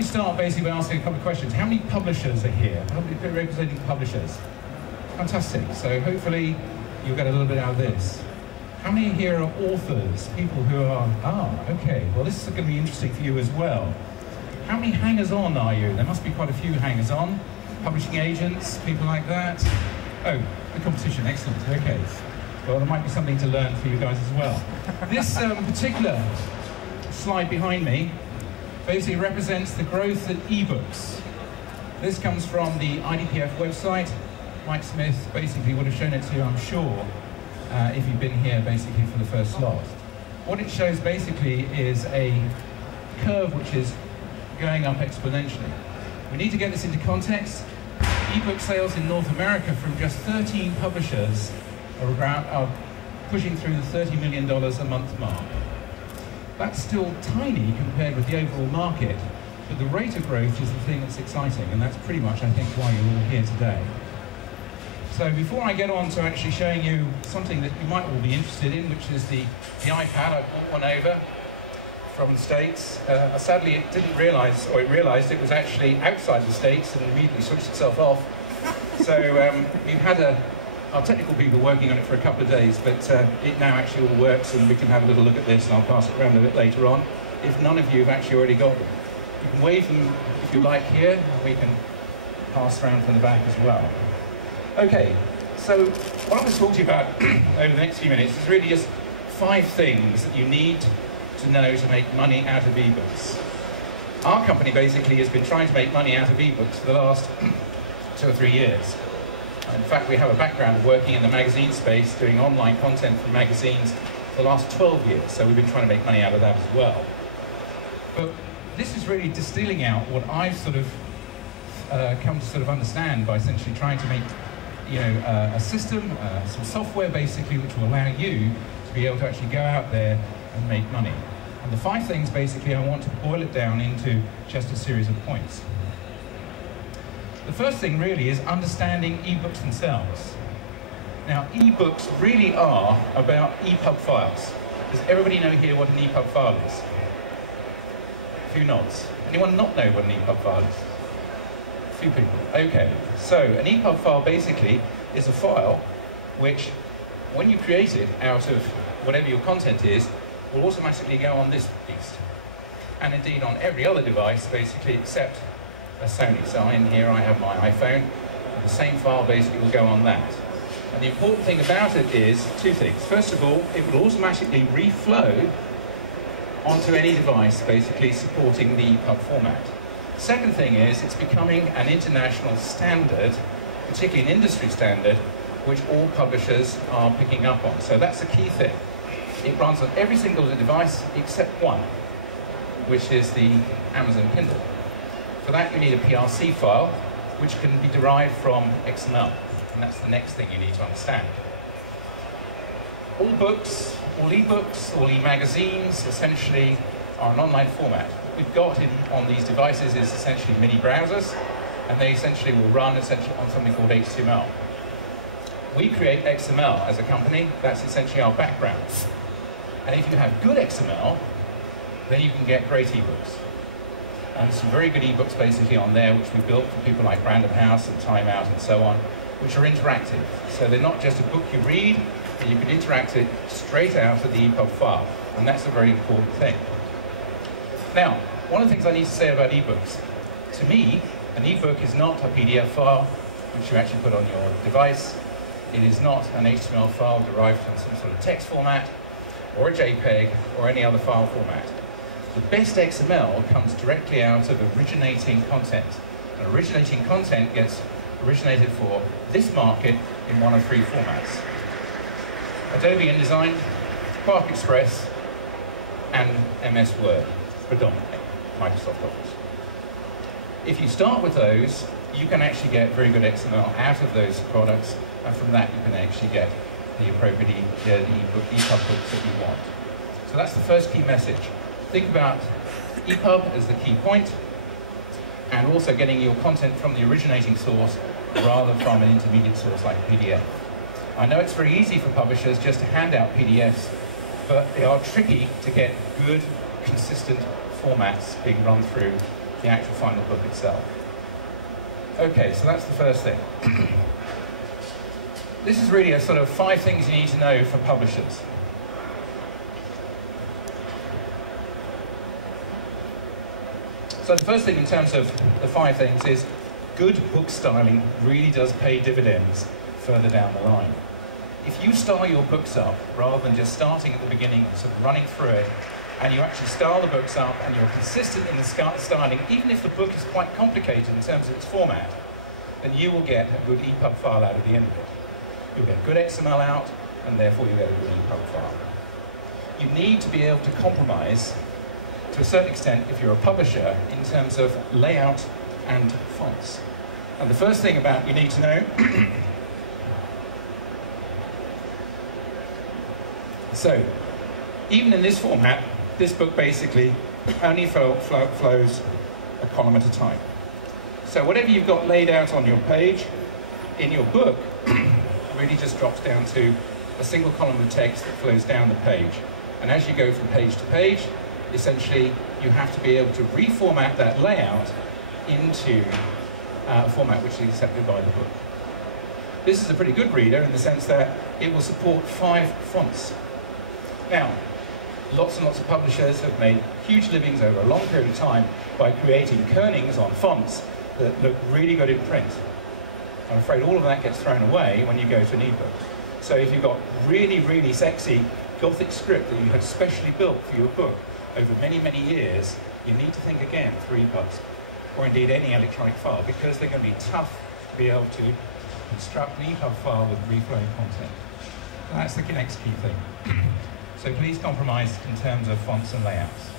me start basically by asking a couple of questions. How many publishers are here? How many representing publishers? Fantastic. So hopefully you'll get a little bit out of this. How many here are authors? People who are, okay. Well, this is going to be interesting for you as well. How many hangers-on are you? There must be quite a few hangers-on. Publishing agents, people like that. Oh, the competition, excellent, okay. Well, there might be something to learn for you guys as well. This particular slide behind me basically represents the growth of eBooks. This comes from the IDPF website. Mike Smith basically would have shown it to you, I'm sure, if you've been here basically for the first slot. What it shows basically is a curve which is going up exponentially. We need to get this into context. Ebook sales in North America from just 13 publishers are pushing through the $30 million a month mark. That's still tiny compared with the overall market, but the rate of growth is the thing that's exciting, and that's pretty much, I think, why you're all here today. So before I get on to actually showing you something that you might all be interested in, which is the iPad, I brought one over from the States. Sadly, it didn't realise, or it realised it was actually outside the States and immediately switched itself off. So we've had our technical people working on it for a couple of days, but it now actually all works, and we can have a little look at this, and I'll pass it around a bit later on, if none of you have actually already got them. You can wave them if you like here, and we can pass around from the back as well. Okay, so what I'm going to talk to you about over the next few minutes is really just 5 things that you need to know to make money out of ebooks. Our company basically has been trying to make money out of ebooks for the last 2 or 3 years. In fact, we have a background of working in the magazine space, doing online content for magazines for the last 12 years, so we've been trying to make money out of that as well. But this is really distilling out what I've sort of come to sort of understand by essentially trying to make, a system, some software basically, which will allow you to be able to actually go out there and make money. And the 5 things basically I want to boil it down into just a series of points. The first thing really is understanding ebooks themselves. Now, ebooks really are about EPUB files. Does everybody know here what an EPUB file is? A few nods. Anyone not know what an EPUB file is? A few people. Okay, so an EPUB file basically is a file which, when you create it out of whatever your content is, will automatically go on this piece. And indeed on every other device, basically, except a Sony. So in here I have my iPhone, and the same file basically will go on that. And the important thing about it is 2 things. First of all, it will automatically reflow onto any device basically supporting the EPUB format. Second thing is it's becoming an international standard, particularly an industry standard, which all publishers are picking up on. So that's the key thing. It runs on every single device except one, which is the Amazon Kindle. For that, you need a PRC file, which can be derived from XML, and that's the next thing you need to understand. All books, all ebooks, all e-magazines, essentially are an online format. What we've got on these devices is essentially mini browsers, and they essentially will run essentially on something called HTML. We create XML as a company. That's essentially our background. And if you have good XML, then you can get great ebooks. And some very good ebooks basically on there, which we built for people like Random House and Time Out and so on, which are interactive. So they're not just a book you read, but you can interact it straight out of the EPUB file. And that's a very important thing. Now, one of the things I need to say about ebooks, to me, an ebook is not a PDF file, which you actually put on your device. It is not an HTML file derived from some sort of text format, or a JPEG, or any other file format. The best XML comes directly out of originating content. And originating content gets originated for this market in one of 3 formats. Adobe InDesign, Quark Express, and MS Word, predominantly, Microsoft Office. If you start with those, you can actually get very good XML out of those products, and from that you can actually get the appropriate EPUB books that you want. So that's the first key message. Think about EPUB as the key point, and also getting your content from the originating source rather from an intermediate source like a PDF. I know it's very easy for publishers just to hand out PDFs, but they are tricky to get good, consistent formats being run through the actual final book itself. Okay, so that's the first thing. This is really a sort of 5 things you need to know for publishers. So the first thing in terms of the 5 things is good book styling really does pay dividends further down the line. If you style your books up rather than just starting at the beginning, sort of running through it, and you actually style the books up and you're consistent in the styling, even if the book is quite complicated in terms of its format, then you will get a good EPUB file out of the end of it. You'll get good XML out, and therefore you'll get a good EPUB file. You need to be able to compromise to a certain extent if you're a publisher in terms of layout and fonts. And the first thing about you need to know so even in this format, this book basically only flows a column at a time. So whatever you've got laid out on your page in your book really just drops down to a single column of text that flows down the page. And as you go from page to page, essentially you have to be able to reformat that layout into a format which is accepted by the book. This is a pretty good reader in the sense that it will support 5 fonts. Now, lots and lots of publishers have made huge livings over a long period of time by creating kernings on fonts that look really good in print. I'm afraid all of that gets thrown away when you go to an ebook. So if you've got really, really sexy Gothic script that you had specially built for your book over many, many years, you need to think again for EPUBs, or indeed any electronic file, because they're going to be tough to be able to construct an EPUB file with reflowing content. And that's the next key thing. So please compromise in terms of fonts and layouts.